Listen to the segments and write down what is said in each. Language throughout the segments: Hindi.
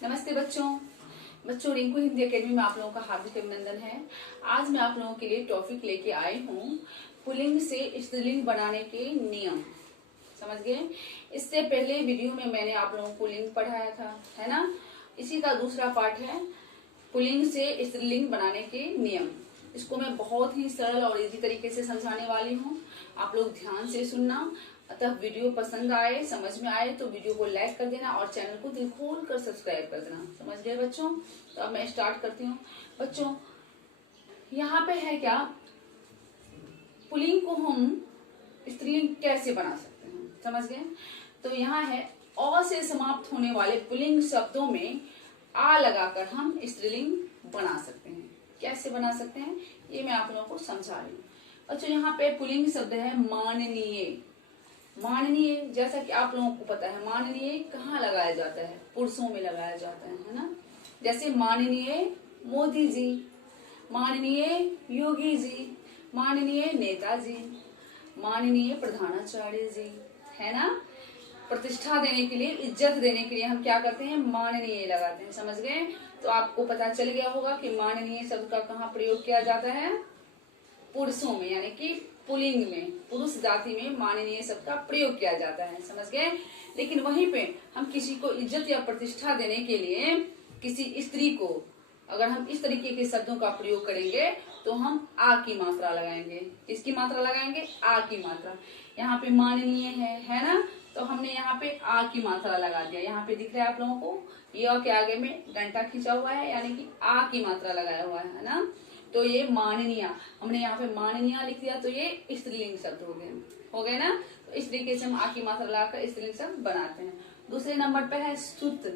नमस्ते बच्चों रिंकू हिंदी एकेडमी में आप लोगों का हार्दिक अभिनंदन है। आज मैं आप लोगों के लिए टॉपिक लेके आई हूँ पुल्लिंग से स्त्रीलिंग बनाने के नियम। समझ गए? इससे पहले वीडियो में मैंने आप लोगों को लिंग पढ़ाया था, है ना। इसी का दूसरा पार्ट है पुल्लिंग से स्त्रीलिंग बनाने के नियम। इसको मैं बहुत ही सरल और इजी तरीके से समझाने वाली हूँ, आप लोग ध्यान से सुनना। अतः वीडियो पसंद आए, समझ में आए तो वीडियो को लाइक कर देना और चैनल को दिल खोल कर सब्सक्राइब कर देना। समझ गए बच्चों? तो अब मैं स्टार्ट करती हूँ। बच्चों यहाँ पे है क्या, पुल्लिंग को हम स्त्रीलिंग कैसे बना सकते हैं, समझ गए? तो यहाँ है अ से समाप्त होने वाले पुल्लिंग शब्दों में आ लगाकर हम स्त्रीलिंग बना सकते हैं। कैसे बना सकते हैं ये मैं आप लोगों को समझा रही हूँ। बच्चों यहाँ पे पुल्लिंग शब्द है माननीय। माननीय जैसा कि आप लोगों को पता है, माननीय कहाँ लगाया जाता है? पुरुषों में लगाया जाता है ना। जैसे माननीय मोदी जी, माननीय योगी जी, माननीय नेताजी, माननीय प्रधानाचार्य जी, है ना। प्रतिष्ठा देने के लिए, इज्जत देने के लिए हम क्या करते हैं? माननीय लगाते हैं। समझ गए? तो आपको पता चल गया होगा कि माननीय शब्द का कहाँ प्रयोग किया जाता है? पुरुषों में, यानी कि पुल्लिंग में, पुरुष जाति में माननीय शब्द का प्रयोग किया जाता है। समझ गए? लेकिन वहीं पे हम किसी को इज्जत या प्रतिष्ठा देने के लिए किसी स्त्री को अगर हम इस तरीके के शब्दों का प्रयोग करेंगे तो हम आ की मात्रा लगाएंगे। किसकी मात्रा लगाएंगे? आ की मात्रा। यहाँ पे माननीय है ना, तो हमने यहाँ पे आ की मात्रा लगा दिया। यहाँ पे दिख रहा है आप लोगों को, य के आगे में डंडा खींचा हुआ है, यानी कि आ की मात्रा लगाया हुआ है ना। तो ये माननीय, हमने यहाँ पे माननीय लिख दिया, तो ये स्त्रीलिंग शब्द हो गए ना। तो इस तरीके से हम आ की मात्रा लगाकर स्त्रीलिंग शब्द बनाते हैं। दूसरे नंबर पे है सुत।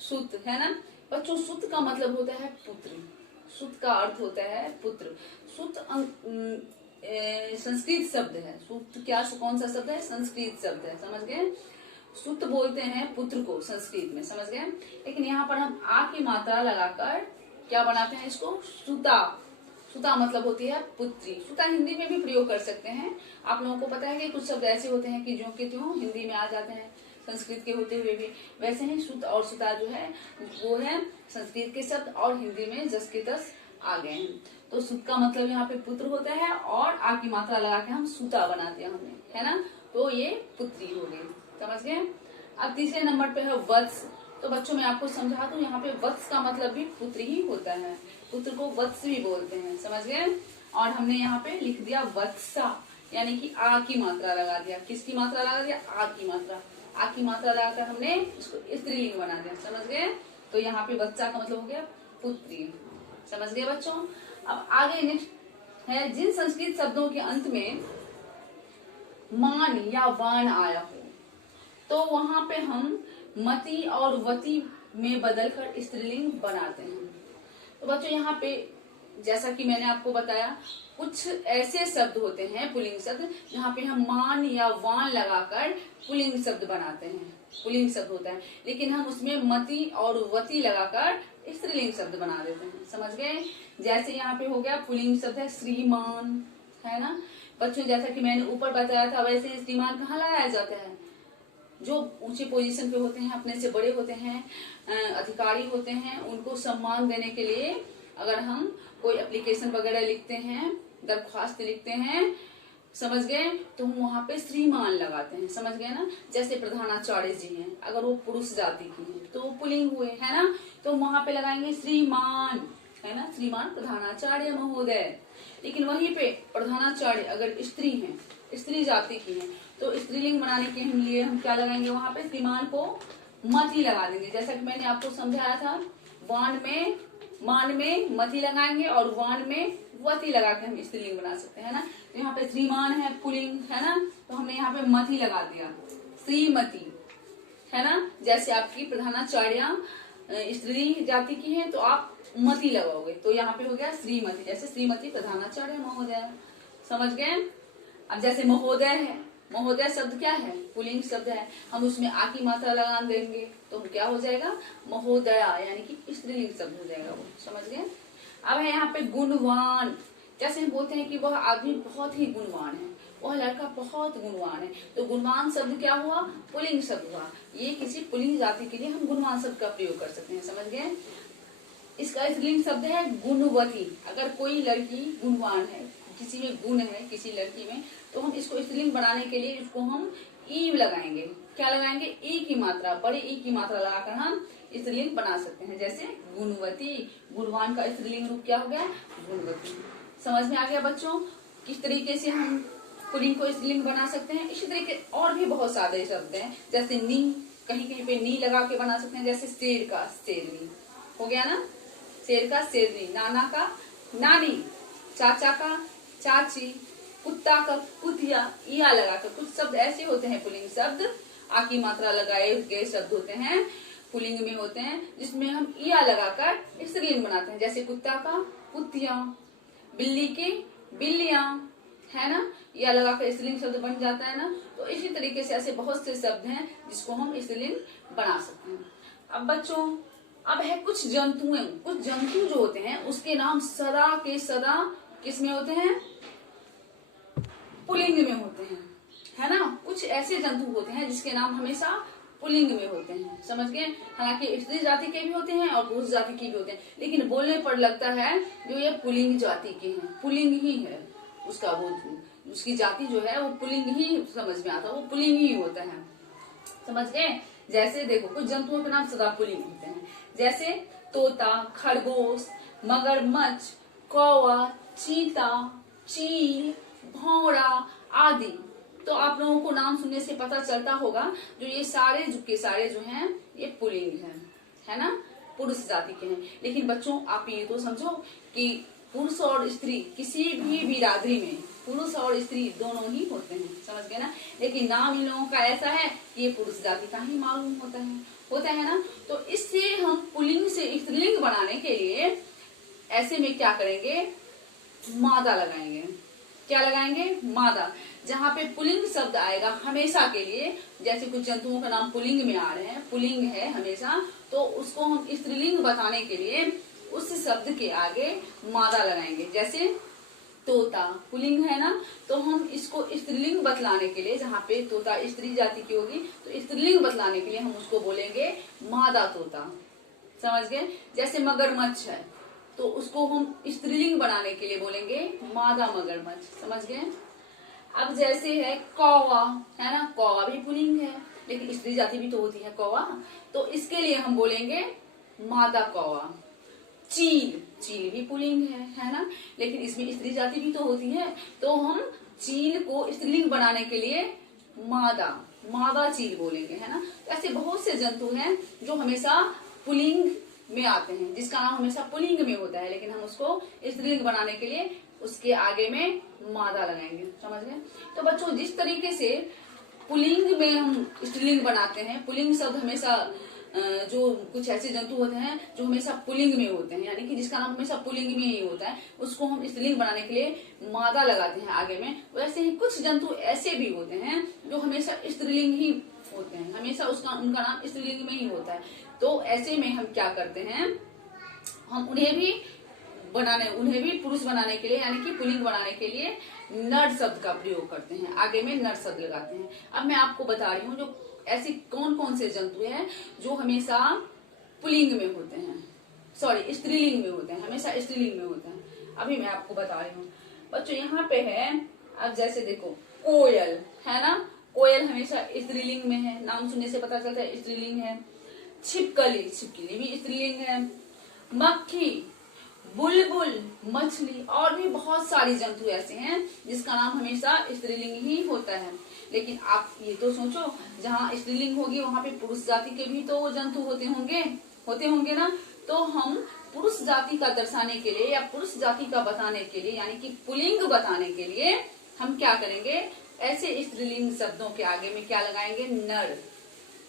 सुत है ना बच्चों, सुत का मतलब होता है पुत्र। सुत का अर्थ होता है पुत्र। सुत संस्कृत शब्द है। सुत क्या, कौन सा शब्द है? संस्कृत शब्द है। समझ गए? सुत बोलते हैं पुत्र को संस्कृत में, समझ गए। लेकिन यहाँ पर हम आ की मात्रा लगाकर क्या बनाते हैं इसको? सुता। सुता मतलब होती है पुत्री। सुता हिंदी में भी प्रयोग कर सकते हैं। आप लोगों को पता है कि कुछ शब्द ऐसे होते हैं कि जो कि त्यों हिंदी में आ जाते हैं संस्कृत के होते हुए भी। वैसे ही सुत और सुता जो है वो है संस्कृत के शब्द और हिंदी में जस के तस आ गए हैं। तो सुत का मतलब यहाँ पे पुत्र होता है और आ की मात्रा लगा के हम सुता बना दिया हमने, है ना। तो ये पुत्री हो गई। समझ गए? अब तीसरे नंबर पे है वत्स। तो बच्चों मैं आपको समझा दूं, यहाँ पे वत्स का मतलब भी पुत्र ही होता है। पुत्र को वत्स भी बोलते हैं। समझ गए? और हमने यहाँ पे लिख दिया वत्सा, यानी कि आ की मात्रा लगा दिया। किसकी मात्रा लगा दिया? आ की मात्रा। आ की मात्रा लगाकर हमने इसको स्त्रीलिंग बना दिया। समझ गए? तो यहाँ पे वत्सा का मतलब हो गया पुत्री। समझ गए बच्चों? अब आगे नेक्स्ट है, जिन संस्कृत शब्दों के अंत में मान या वान आया हो तो वहां पे हम मति और वती में बदलकर स्त्रीलिंग बनाते हैं। तो बच्चों यहाँ पे जैसा कि मैंने आपको बताया, कुछ ऐसे शब्द होते हैं पुल्लिंग शब्द जहाँ पे हम मान या वान लगाकर पुल्लिंग शब्द बनाते हैं। पुल्लिंग शब्द होता है, लेकिन हम उसमें मति और वती लगाकर स्त्रीलिंग शब्द बना देते हैं। समझ गए? जैसे यहाँ पे हो गया पुल्लिंग शब्द है श्रीमान, है ना बच्चों। जैसा कि मैंने ऊपर बताया था, वैसे श्रीमान कहाँ लगाया जाता है? जो ऊंचे पोजीशन पे होते हैं, अपने से बड़े होते हैं, अधिकारी होते हैं, उनको सम्मान देने के लिए अगर हम कोई एप्लीकेशन वगैरह लिखते हैं, दरख्वास्त लिखते हैं, समझ गए, तो हम वहां पे श्रीमान लगाते हैं। समझ गए ना। जैसे प्रधानाचार्य जी हैं, अगर वो पुरुष जाति की हैं तो वो पुल्लिंग हुए, है ना। तो वहां पे लगाएंगे श्रीमान, है ना, श्रीमान प्रधानाचार्य महोदय। लेकिन वहीं पे प्रधानाचार्य अगर स्त्री हैं, स्त्री जाति की हैं, तो स्त्रीलिंग बनाने के लिए हम क्या लगाएंगे? वहां पे श्रीमान को मति लगा देंगे। जैसा कि मैंने आपको समझाया था, वान में मान में मति लगाएंगे और वान में वती लगा के हम स्त्रीलिंग बना सकते हैं ना। तो यहाँ पे श्रीमान है पुल्लिंग, है ना, तो हमने यहाँ पे मति लगा दिया, श्रीमती, है ना। जैसे आपकी प्रधानाचार्य स्त्री जाति की है तो आप मति लगाओगे, तो यहाँ पे हो गया श्रीमती। जैसे श्रीमती प्रधानाचार्य महोदय। समझ गए? अब जैसे महोदय है, महोदय शब्द क्या है? पुल्लिंग शब्द है। हम उसमें आ की मात्रा लगा देंगे तो क्या हो जाएगा? महोदया, यानी कि स्त्रीलिंग शब्द हो जाएगा वो। समझ गए? अब है यहाँ पे गुणवान। जैसे हम बोलते हैं कि वह आदमी बहुत ही गुणवान है, वह लड़का बहुत गुणवान है। तो गुणवान शब्द क्या हुआ, पुल्लिंग शब्द हुआ। ये किसी पुल्लिंग जाति के लिए हम गुणवान शब्द का प्रयोग कर सकते हैं, समझ गए। इसका स्त्रीलिंग शब्द है गुणवती। अगर कोई लड़की गुणवान है, किसी में गुण है किसी लड़की में, तो हम इसको स्त्रीलिंग बनाने के लिए इसको हम ई लगाएंगे। क्या लगाएंगे, ई की मात्रा, बड़े ई की मात्रा लगाकर हम स्त्रीलिंग बना सकते हैं। जैसे गुणवती, गुणवान का स्त्रीलिंग रूप क्या हो गया, गुणवती। समझ में आ गया बच्चों किस तरीके से हम पुल्लिंग को स्त्रीलिंग बना सकते हैं। इसी तरीके और भी बहुत सारे शब्द हैं, जैसे नी, कहीं कहीं पे नी लगा के बना सकते हैं। जैसे शेर का शेरनी हो गया ना, शेर का शेरनी, नाना का नानी, चाचा का चाची, कुत्ता का कुतिया, या लगाकर। कुछ शब्द ऐसे होते हैं पुल्लिंग शब्द, आ की मात्रा लगाए गए शब्द होते हैं, पुल्लिंग में होते हैं, जिसमें हम या लगाकर स्त्रीलिंग बनाते हैं। जैसे कुत्ता का कुतिया, बिल्ली की बिल्लियां, है ना, या लगाकर स्त्रीलिंग शब्द बन जाता है ना। तो इसी तरीके से ऐसे बहुत से शब्द हैं जिसको हम स्त्रीलिंग बना सकते हैं। अब बच्चों, अब है कुछ जंतुएं, कुछ जंतु जो होते हैं उसके नाम सदा के सदा किस में होते हैं, पुल्लिंग में होते हैं, है ना। कुछ ऐसे जंतु होते हैं जिसके नाम हमेशा पुल्लिंग में होते हैं, समझ गए। हालांकि स्त्री जाति के भी होते हैं और पुरुष जाति के भी होते हैं, लेकिन बोलने पर लगता है जो ये पुल्लिंग जाति के हैं, पुल्लिंग ही है उसका, वो उसकी जाति जो है वो पुल्लिंग ही समझ में आता है, वो पुल्लिंग ही होता है, समझ गए। जैसे देखो कुछ जंतुओं के नाम सदा पुल्लिंग होते हैं, जैसे तोता, खरगोश, मगरमच्छ, कौवा, चीता, चील, भौरा आदि। तो आप लोगों को नाम सुनने से पता चलता होगा जो ये सारे के सारे जो हैं ये पुल्लिंग है ना, पुरुष जाति के हैं। लेकिन बच्चों आप ये तो समझो कि पुरुष और स्त्री किसी भी बिरादरी में पुरुष और स्त्री दोनों ही होते हैं, समझ गए ना। लेकिन नाम इन लोगों का ऐसा है कि ये पुरुष जाति का ही मालूम होता है ना। तो इससे हम पुल्लिंग से स्त्रीलिंग बनाने के लिए ऐसे में क्या करेंगे, मादा लगाएंगे। क्या लगाएंगे, मादा। जहाँ पे पुल्लिंग शब्द आएगा हमेशा के लिए, जैसे कुछ जंतुओं का नाम पुल्लिंग में आ रहे हैं, पुल्लिंग है हमेशा, तो उसको हम स्त्रीलिंग बताने के लिए उस शब्द के आगे मादा लगाएंगे। जैसे तोता पुल्लिंग है ना, तो हम इसको स्त्रीलिंग बतलाने के लिए, जहाँ पे तोता स्त्री जाति की होगी तो स्त्रीलिंग बतलाने के लिए हम उसको बोलेंगे मादा तोता, समझ गए। जैसे मगरमच्छ है तो उसको हम स्त्रीलिंग बनाने के लिए बोलेंगे मादा मगरमच्छ, समझ गए। अब जैसे है कौवा, है ना, कौवा भी पुल्लिंग है लेकिन स्त्री जाति भी तो होती है कौवा, तो इसके लिए हम बोलेंगे मादा कौवा। चील, चील भी पुल्लिंग है ना, लेकिन इसमें स्त्री जाति भी तो होती है, तो हम चील को स्त्रीलिंग बनाने के लिए मादा चील बोलेंगे, है ना। ऐसे बहुत से जंतु हैं जो हमेशा पुल्लिंग में आते हैं, जिसका नाम हमेशा पुल्लिंग में होता है, लेकिन हम उसको स्त्रीलिंग बनाने के लिए उसके आगे में मादा लगाएंगे, समझ गए। तो बच्चों जिस तरीके से पुल्लिंग में हम स्त्रीलिंग बनाते हैं, पुल्लिंग शब्द हमेशा जो कुछ ऐसे जंतु होते हैं जो हमेशा पुल्लिंग में होते हैं, यानी कि जिसका नाम हमेशा पुल्लिंग में ही होता है, उसको हम स्त्रीलिंग बनाने के लिए मादा लगाते हैं आगे में। वैसे ही कुछ जंतु ऐसे भी होते हैं जो हमेशा स्त्रीलिंग ही होते हैं, हमेशा उनका नाम स्त्रीलिंग में ही होता है। तो ऐसे में हम क्या करते हैं, हम उन्हें भी पुरुष बनाने के लिए, यानी कि पुल्लिंग बनाने के लिए नर शब्द का प्रयोग करते हैं, आगे में नर शब्द लगाते हैं। अब मैं आपको बता रही हूँ जो ऐसी कौन कौन से जंतु हैं जो हमेशा पुल्लिंग में होते हैं, सॉरी स्त्रीलिंग में होते हैं, हमेशा स्त्रीलिंग में होते हैं। अभी मैं आपको बता रही हूँ बच्चों, यहाँ पे है। अब जैसे देखो कोयल है ना, कोयल हमेशा स्त्रीलिंग में है, नाम सुनने से पता चलता है स्त्रीलिंग है। छिपकली, छिपकली भी स्त्रीलिंग है। मक्खी, बुलबुल, मछली और भी बहुत सारी जंतु ऐसे हैं जिसका नाम हमेशा स्त्रीलिंग ही होता है। लेकिन आप ये तो सोचो, जहाँ स्त्रीलिंग होगी वहाँ पे पुरुष जाति के भी तो जंतु होते होंगे ना। तो हम पुरुष जाति का दर्शाने के लिए या पुरुष जाति का बताने के लिए, यानी कि पुल्लिंग बताने के लिए हम क्या करेंगे, ऐसे स्त्रीलिंग शब्दों के आगे में क्या लगाएंगे,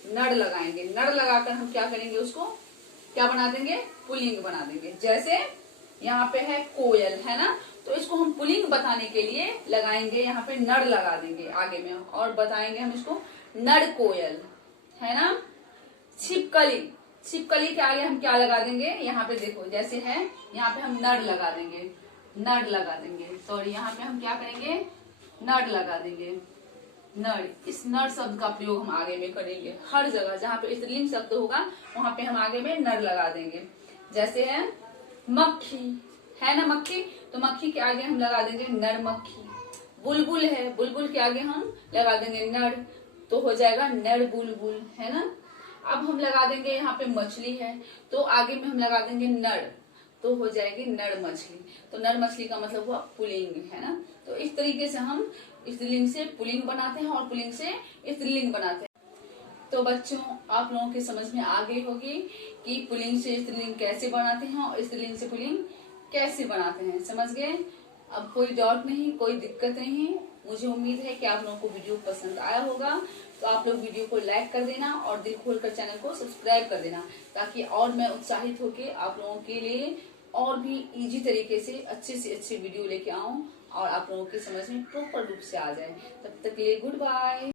नर लगाएंगे। नर लगाकर हम क्या करेंगे, उसको क्या बना देंगे, पुल्लिंग बना देंगे। जैसे यहाँ पे है कोयल, है ना, तो इसको हम पुल्लिंग बताने के लिए लगाएंगे, यहाँ पे नर लगा देंगे आगे में और बताएंगे हम इसको नर कोयल, है ना। छिपकली, छिपकली के आगे हम क्या लगा देंगे, यहाँ पे देखो जैसे है, यहाँ पे हम नर लगा देंगे, सॉरी यहाँ पे हम क्या करेंगे, नड़ लगा देंगे। नड़, इस नड़ शब्द का प्रयोग हम आगे में करेंगे। हर जगह जहाँ पे स्त्रीलिंग शब्द होगा वहां पे हम आगे में नड़ लगा देंगे। जैसे है मक्खी, है ना मक्खी, तो मक्खी के आगे हम लगा देंगे नर मक्खी। बुलबुल है, बुलबुल के आगे हम लगा देंगे नर, तो हो जाएगा नर बुलबुल, है ना। अब हम लगा देंगे यहाँ पे मछली है, तो आगे में हम लगा देंगे नर, तो हो जाएगी नर मछली। तो नर मछली का मतलब हुआ पुल्लिंग, है ना। तो इस तरीके से हम स्त्रीलिंग से पुल्लिंग बनाते हैं और पुल्लिंग से स्त्रीलिंग बनाते हैं। तो बच्चों, आप लोगों के समझ में आ गई होगी कि पुल्लिंग से स्त्रीलिंग कैसे बनाते हैं और स्त्रीलिंग से पुल्लिंग कैसे बनाते हैं। समझ गए? अब कोई डाउट नहीं, कोई दिक्कत नहीं। मुझे उम्मीद है कि आप लोगों को वीडियो पसंद आया होगा। तो आप लोग वीडियो को लाइक कर देना और दिल खोलकर चैनल को सब्सक्राइब कर देना, ताकि और मैं उत्साहित होकर आप लोगों के लिए और भी इजी तरीके से अच्छे वीडियो लेके आऊं और आप लोगों की समझ में प्रॉपर रूप से आ जाए। तब तक के लिए गुड बाय।